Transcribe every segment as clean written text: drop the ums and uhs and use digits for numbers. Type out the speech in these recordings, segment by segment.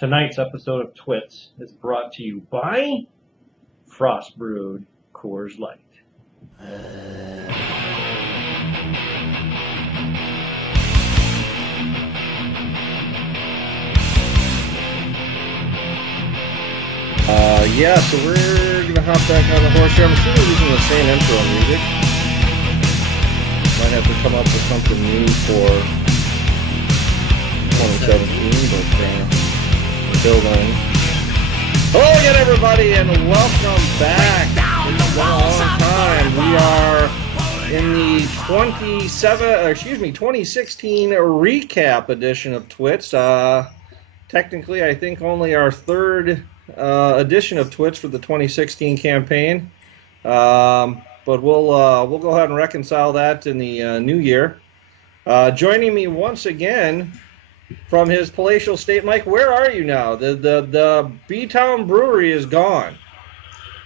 Tonight's episode of TWITS is brought to you by Frost Brewed Coors Light. Yeah, so we're going to hop back on the horse here. I'm assuming we're using the same intro music. Might have to come up with something new for 2017, but building. Hello again, everybody, and welcome back. It's been a long time. We are in the 2016 recap edition of TWITS. Technically, I think only our third edition of TWITS for the 2016 campaign, but we'll go ahead and reconcile that in the new year. Joining me once again from his palatial state, Mike. Where are you now? The B-Town Brewery is gone.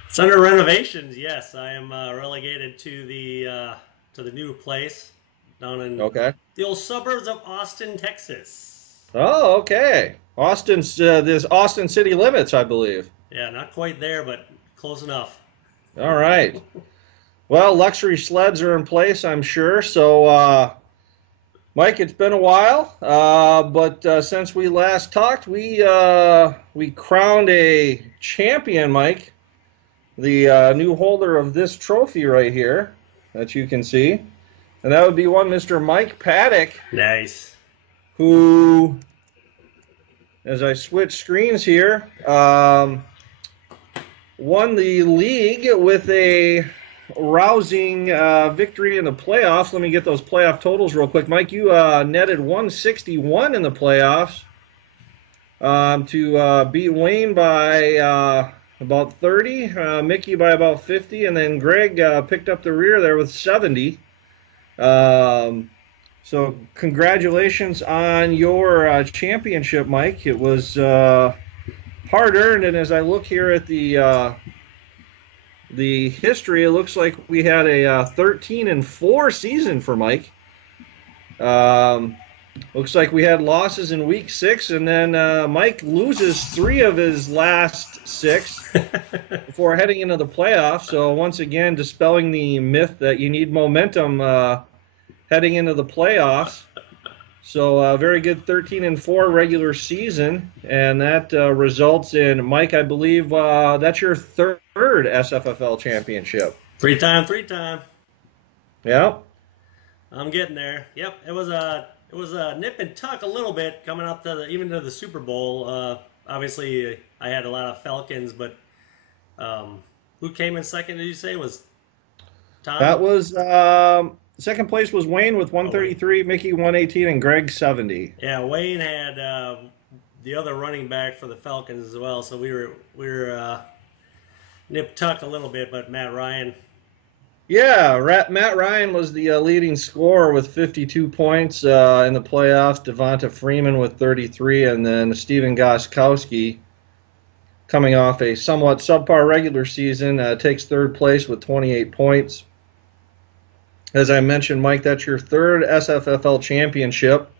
It's under renovations. Yes, I am relegated to the new place down in the old suburbs of Austin, Texas. Oh, okay. Austin's this Austin city limits, I believe. Yeah, not quite there, but close enough. All right. Well, luxury sleds are in place, I'm sure. So, Mike, it's been a while, but since we last talked, we crowned a champion, Mike, the new holder of this trophy right here that you can see, and that would be one Mr. Mike Paddock. Nice. Who, as I switch screens here, won the league with a rousing victory in the playoffs. Let me get those playoff totals real quick. Mike, you netted 161 in the playoffs to beat Wayne by about 30, Mickey by about 50, and then Greg picked up the rear there with 70. So congratulations on your championship, Mike. It was hard-earned, and as I look here at the history, it looks like we had a 13-4 season for Mike. Looks like we had losses in week 6, and then Mike loses 3 of his last 6 before heading into the playoffs. So once again, dispelling the myth that you need momentum heading into the playoffs. So very good 13-4 regular season, and that results in, Mike, I believe that's your third SFFL championship. Three time. Yeah. I'm getting there. Yep, it was a nip and tuck a little bit coming up to even to the Super Bowl. Obviously, I had a lot of Falcons, but who came in second? Did you say was Tom? That was. Second place was Wayne with 133, Mickey 118, and Greg 70. Yeah, Wayne had the other running back for the Falcons as well, so we were nip tuck a little bit, but Matt Ryan. Yeah, Matt Ryan was the leading scorer with 52 points in the playoffs. Devonta Freeman with 33, and then Steven Gostkowski, coming off a somewhat subpar regular season, takes third place with 28 points. As I mentioned, Mike, that's your third SFFL championship.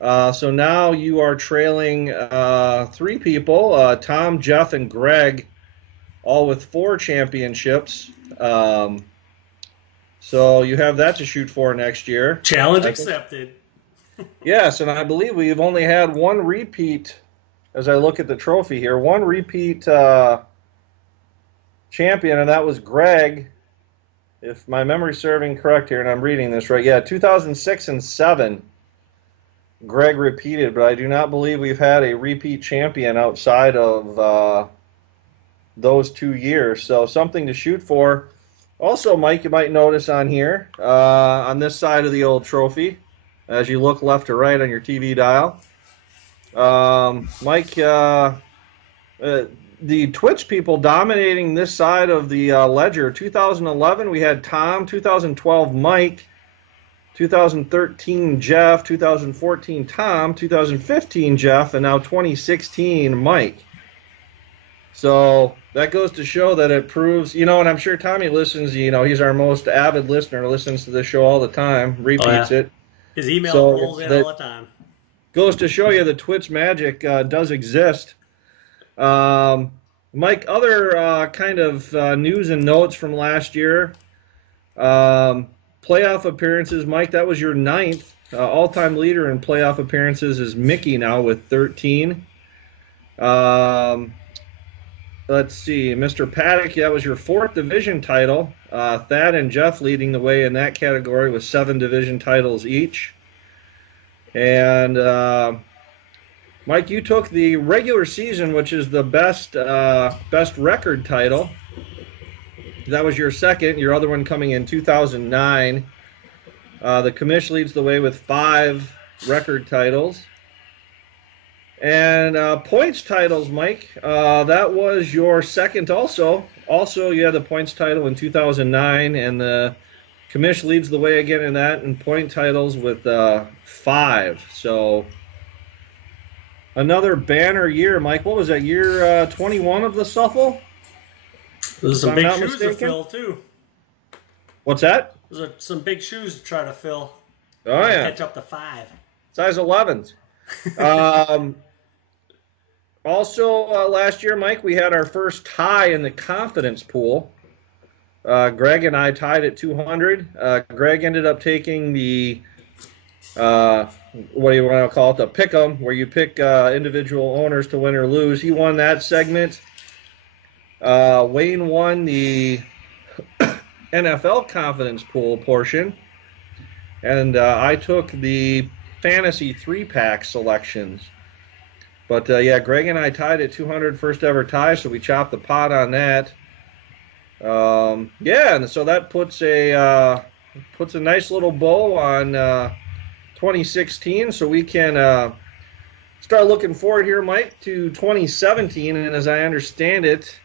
So now you are trailing 3 people, Tom, Jeff, and Greg, all with 4 championships. So you have that to shoot for next year. Challenge accepted. Yes, and I believe we've only had 1 repeat, as I look at the trophy here, 1 repeat champion, and that was Greg. If my memory's serving correct here, and I'm reading this right, yeah, 2006 and 7, Greg repeated, but I do not believe we've had a repeat champion outside of those 2 years, so something to shoot for. Also, Mike, you might notice on here, on this side of the old trophy, as you look left to right on your TV dial, Mike, the Twitch people dominating this side of the ledger. 2011, we had Tom. 2012, Mike. 2013, Jeff. 2014, Tom. 2015, Jeff. And now 2016, Mike. So that goes to show that it proves, and I'm sure Tommy listens, he's our most avid listener, listens to this show all the time, repeats it. His email rolls in all the time. goes to show you the TWITS magic does exist. Mike, other kind of news and notes from last year. Playoff appearances, Mike, that was your 9th. All-time leader in playoff appearances is Mickey now with 13. Let's see, Mr. Paddock, that was your 4th division title. Thad and Jeff leading the way in that category with 7 division titles each. And Mike, you took the regular season, which is the best record title. That was your 2nd. Your other one coming in 2009. The commish leads the way with 5 record titles. And points titles, Mike, that was your 2nd also. Also, you had the points title in 2009, and the commish leads the way again in that, and point titles with 5. So another banner year, Mike. What was that, year 21 of the Shuffle? There's some big shoes to fill, too. What's that? There's some big shoes to try to fill. Oh, yeah. Catch up to 5. Size 11s. Also, last year, Mike, we had our first tie in the confidence pool. Greg and I tied at 200. Greg ended up taking the, what do you want to call it, the pick'em, where you pick individual owners to win or lose. He won that segment. Wayne won the NFL confidence pool portion. And I took the fantasy 3-pack selections. But, yeah, Greg and I tied at 200, first ever tie, so we chopped the pot on that. Yeah, and so that puts a nice little bow on 2016, so we can start looking forward here, Mike, to 2017. And as I understand it,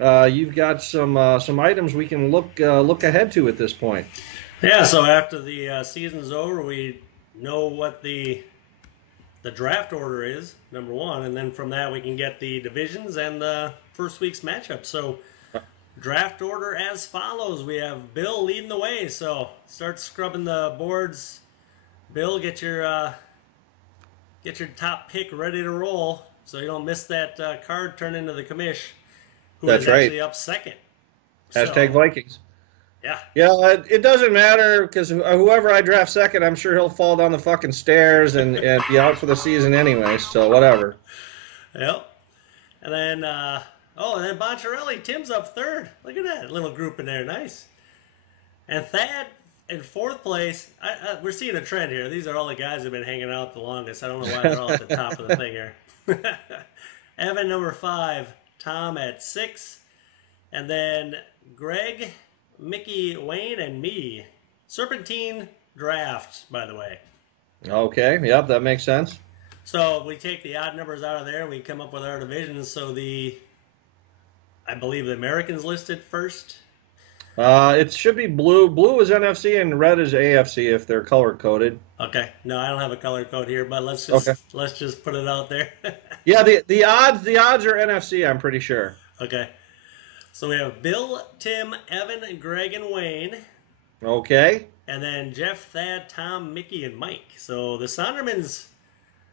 you've got some items we can look ahead to at this point. Yeah, so after the season's over, we know what the draft order is, number 1, and then from that we can get the divisions and the first week's matchup. So draft order as follows. We have Bill leading the way, so start scrubbing the boards. Bill, get your top pick ready to roll so you don't miss that card turn into the commish, who That's is right. actually up 2nd. Hashtag Vikings. Yeah. Yeah, it doesn't matter because whoever I draft 2nd, I'm sure he'll fall down the fucking stairs and be out for the season anyway, so whatever. Yep. And then, and then Boncharelli, Tim's up 3rd. Look at that little group in there. Nice. And Thad in 4th place. We're seeing a trend here. These are all the guys that have been hanging out the longest. I don't know why they're all at the top of the thing here. Evan, number 5. Tom at 6. And then Greg, Mickey, Wayne, and me. Serpentine draft, by the way. Okay, yep, that makes sense. So we take the odd numbers out of there and we come up with our divisions. So I believe the Americans listed first. It should be blue. Blue is NFC and red is AFC if they're color coded. Okay. No, I don't have a color code here, but let's just put it out there. Yeah, the odds are NFC, I'm pretty sure. Okay. So we have Bill, Tim, Evan, Greg, and Wayne. Okay. And then Jeff, Thad, Tom, Mickey, and Mike. So the Sondermans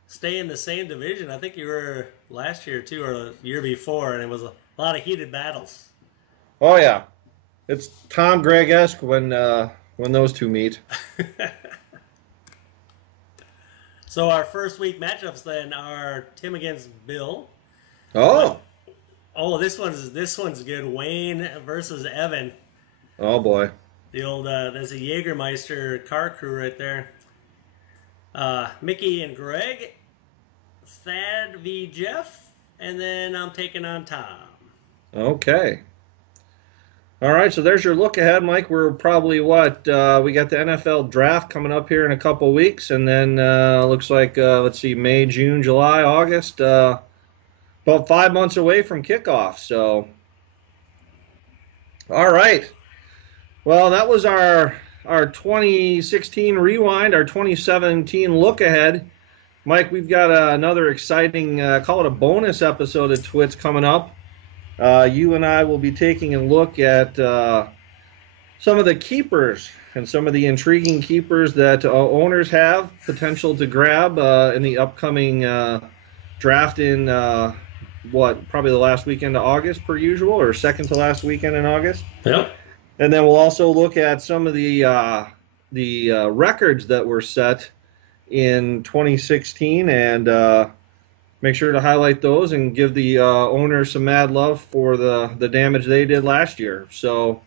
stay in the same division. I think you were last year too, or the year before, and it was a lot of heated battles. Oh yeah, it's Tom Gregg-esque when those two meet. So our first week matchups then are Tim against Bill. Oh. Oh, this one's good. Wayne versus Evan. Oh boy. The old there's a Jägermeister car crew right there. Mickey and Greg, Thad v Jeff, and then I'm taking on Tom. Okay. All right, so there's your look ahead, Mike. We're probably we got the NFL draft coming up here in a couple weeks, and then looks like let's see, May, June, July, August. About 5 months away from kickoff. So, all right. Well, that was our 2016 rewind, our 2017 look ahead. Mike, we've got another exciting, call it a bonus episode of TWITS coming up. You and I will be taking a look at some of the keepers and some of the intriguing keepers that owners have potential to grab in the upcoming draft in probably the last weekend of August per usual, or second to last weekend in August. Yep. And then we'll also look at some of the records that were set in 2016 and make sure to highlight those and give the owners some mad love for the damage they did last year. So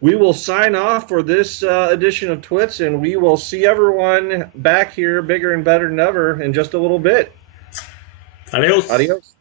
we will sign off for this edition of Twits, and we will see everyone back here bigger and better than ever in just a little bit. Adios. Adios.